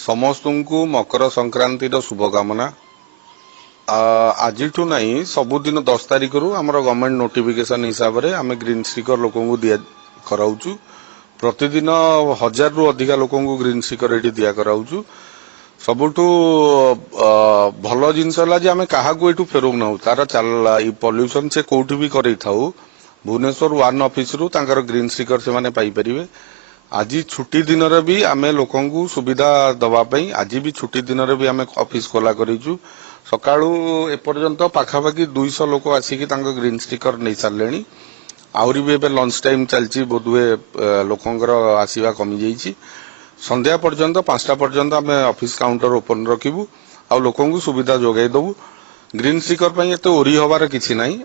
समस्त को मकर संक्रांति शुभकामना। आज नहीं सबुदिन 10 तारिख रु आम गवर्नमेंट नोटिफिकेशन हिसाब से आम ग्रीन स्टिकर लोक कराऊँ। प्रतिदिन 1000 रु अधिका लोक ग्रीन स्टिकर ये दिया कराऊँ। सबुठू भल जिनस आम क्या फेरू ना तार चल पॉल्यूशन से कौटी भी कर भुवनेश्वर 1 ऑफिस रु ग्रीन स्टिकर से माने पाई परिवे। आज छुट्टी दिन रे भी आम लोक सुविधा दवाई आज भी छुट्टी दिन रे भी आम ऑफिस खोला करूँ। सकाळू एपर्यंत पाखापाखि 200 लोक आसिक ग्रीन स्टिकर नहीं सारे। आहरी भी एवं लंच टाइम चलती बोधवे लोकंर आसवा कमी जाइए। संध्या पर्यंत 5टा पर्यंत आम ऑफिस काउंटर ओपन रखिबू आ लोकंकु सुविधा जोगाई दबू। ग्रीन स्टिकर पे एत ओरी हबार किछि नाही।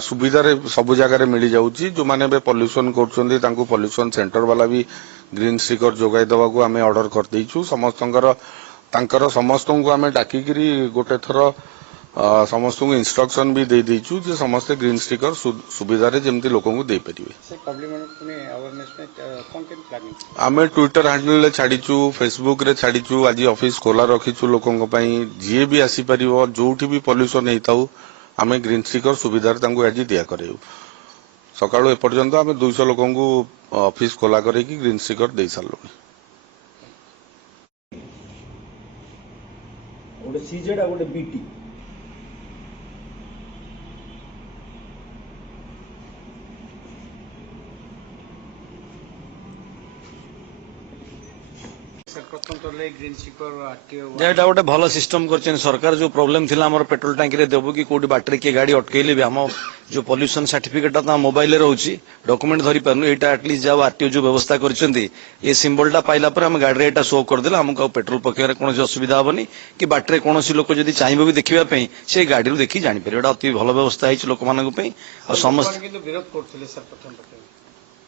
सुविधा रे सब जगह मिल जाउची। जो माने बे पॉल्यूशन करछन्ती तांकु पॉल्यूशन सेंटर वाला भी ग्रीन स्टिकर जोगाई दबा को आम ऑर्डर कर देइछु। समस्तंकर तांकर समस्तंकु आम डाकिकिरी गोटे थर समस्त को इंस्ट्रक्शन भी दे देइछु जे समस्त ग्रीन स्टिकर सुविधा रे जेमती लोकंकु दे परिवे। आम ट्विटर हैंडल रे छाड़ीचु, फेसबुक रे छाड़ीचु। आज ऑफिस खोला रखीचु लोकंक पई जे भी आसी परिवो जोठी भी पॉल्यूशन हेताउ आम ग्रीन स्टिकर सुविधा आज दिया करेउ। सकाळू एपर्यंत आम 200 लोकंकु ऑफिस खोला करके ग्रीन स्टिकर दे सारलु। गोटे सीजेड आ गोटे बीटी जेटा गोटे भल सिस्टम कर सरकार। जो प्रोब्लेम थिला हमर पेट्रोल टंकी देबू कि कोडी बैटरी के गाड़ी अटकेले भी हम जो पॉल्यूशन सर्टिफिकेट मोबाइल रोचे डॉक्यूमेंट धरी पारनु। एटा एटलिस्ट जाओ आरटीओ जो व्यवस्था करछन्ती ए सिंबलटा पाइला पर हम गाड़ी एटा शो कर देला हमको पेट्रोल पकेरे कोन असुविधा होबनी कि बैटरी कोन सी लोक जदी चाहिबो भी देखिबा पई से गाड़ी देखि जानि पारे। एटा अति भल व्यवस्था है लोक मानक पई। आ समस्त विरोध करथिले सर प्रथम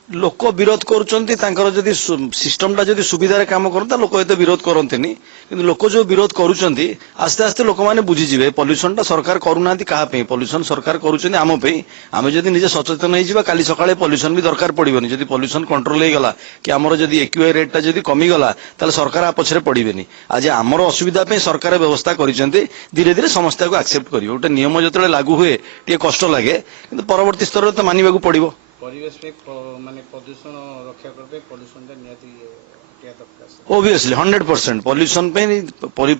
लोक विरोध करुचंती तांकर जदी सिस्टमटा जदी सुविधा काम करता लोक एते विरोध करंतेनी। किंतु लोक जो विरोध करुचंती आस्ते आस्ते लोक माने बुझी जिवे पॉल्यूशनटा सरकार करूनांती कहा पे। पॉल्यूशन सरकार करूचंती आम पे। आमे जदी निजे सचेतन होई जिबा काली सकाळे पॉल्यूशन भी दरकार पड़िबनी। जदी पॉल्यूशन कंट्रोल हो गला कि हमर जदी एक्यूआई रेटटा जदी कमी गला ताले सरकार आ पछरे पड़िबेनी। आज हमर असुविधा पे सरकार व्यवस्था करिसंती धीरे धीरे समस्त को एक्सेप्ट करिवो। ओटे नियम जतले लागू हुए टे कष्ट लागे किंतु परवर्ती स्तर रे तो मानिबाकू पड़िबो। परिवेश में माने प्रदूषण रक्षा करबे पॉल्यूशन नियति ओबियसली 100% पॉल्यूशन पे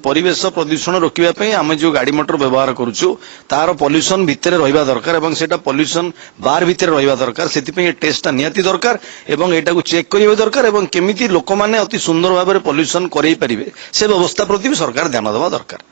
परिवेश प्रदूषण रोकवा पे आम जो गाड़ी मोटर व्यवहार करूछु तार पॉल्यूशन भितर रहिबा दरकार एवं सेटा पॉल्यूशन बार भितर रहिबा दरकार। सेति पे टेस्टटा नियति दरकार एवं एटा को चेक करिबा दरकार एवं केमिति लोक माने अति सुंदर भाबरे पॉल्यूशन करई परिबे से व्यवस्था प्रति भी सरकार ध्यान देबा दरकार।